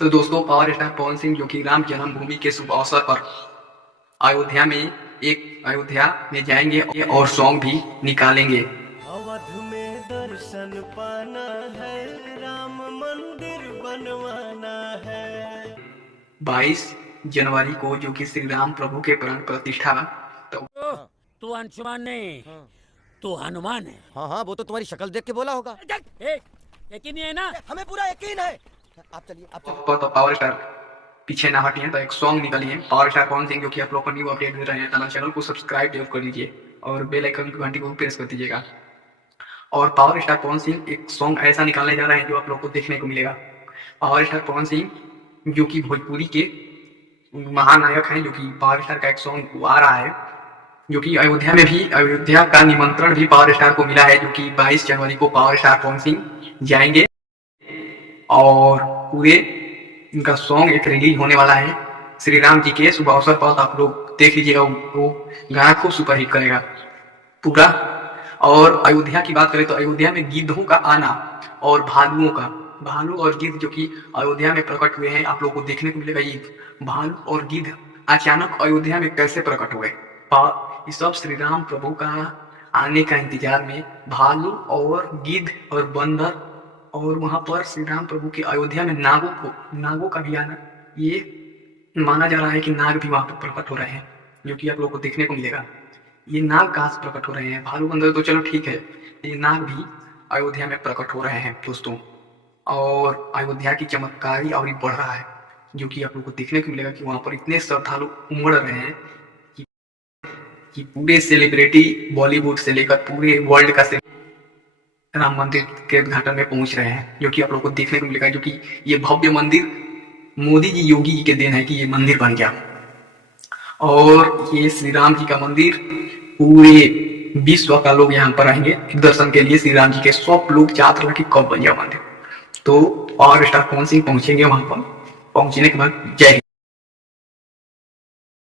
तो दोस्तों, power star Pawan Singh जो कि राम जन्मभूमि के शुभ अवसर पर अयोध्या में जाएंगे और सॉन्ग भी निकालेंगे। अवध में दर्शन पाना है, राम मंदिर बनवाना है। 22 जनवरी को जो कि श्री राम प्रभु के प्राण प्रतिष्ठा। तो तू अंशुमान नहीं, तू हनुमान है। हाँ हाँ, वो तो तुम्हारी शक्ल देख के बोला होगा। यकीन नहीं है ना? हमें पूरा यकीन है। आप चलिए, आप चलिए। तो पावर स्टार पीछे ना हटिए, तो एक सॉन्ग निकलिए पावर स्टार पवन सिंह जो कि आप लोग को न्यू अपडेट दे रहे हैं। हमारे चैनल को सब्सक्राइब जरूर कर लीजिए और बेल आइकन की घंटी को प्रेस कर दीजिएगा। और पावर स्टार पवन सिंह एक सॉन्ग ऐसा निकालने जा रहे हैं जो आप लोग को देखने को मिलेगा। पावर स्टार पवन सिंह जो कि भोजपुरी के महानायक हैं, जो कि पावर स्टार का एक सॉन्ग आ रहा है जो कि अयोध्या का निमंत्रण भी पावर स्टार को मिला है, जो कि 22 जनवरी को पावर स्टार पवन सिंह जाएंगे और पूरे इनका सॉन्ग एक रिलीज होने वाला है श्री राम जी के शुभ अवसर पर। आप लोग देख लीजिएगा, वो गाना खूब सुपरहिट करेगा पूरा। और अयोध्या की बात करें तो अयोध्या में गिद्धों का आना और भालू और गिद्ध जो कि अयोध्या में प्रकट हुए हैं, आप लोगों को देखने को मिलेगा। ये भालू और गिद्ध अचानक अयोध्या में कैसे प्रकट हुए, इस सब श्री राम प्रभु का आने का इंतजार में भालू और गिद्ध और बंदर, और वहां पर श्री राम प्रभु की अयोध्या में नागों का भी आना, ये माना जा रहा है कि नाग भी वहां पर प्रकट हो रहे हैं, जो कि आप लोग को देखने को मिलेगा। ये नाग कहाँ से प्रकट हो रहे हैं? भालू बंदर तो चलो ठीक है, ये नाग भी अयोध्या में प्रकट हो रहे हैं दोस्तों। और अयोध्या की चमत्कारी और बढ़ रहा है, जो कि आप लोग को देखने को मिलेगा कि वहां पर इतने श्रद्धालु उमड़ रहे हैं कि पूरे सेलिब्रिटी बॉलीवुड से लेकर पूरे वर्ल्ड का राम मंदिर के उद्घाटन में पहुंच रहे हैं, जो कि आप लोग को देखने को मिलेगा। जो कि ये भव्य मंदिर मोदी जी, योगी जी के देन है कि ये मंदिर बन गया। और ये श्री राम जी का मंदिर, पूरे विश्व का लोग यहाँ पर आएंगे दर्शन के लिए। श्री राम जी के सब लोग चाहते रहे कि कब बन जाए मंदिर। तो पावर स्टार पवन सिंह पहुंचेंगे वहां पर। पहुंचने के बाद जय हिंद।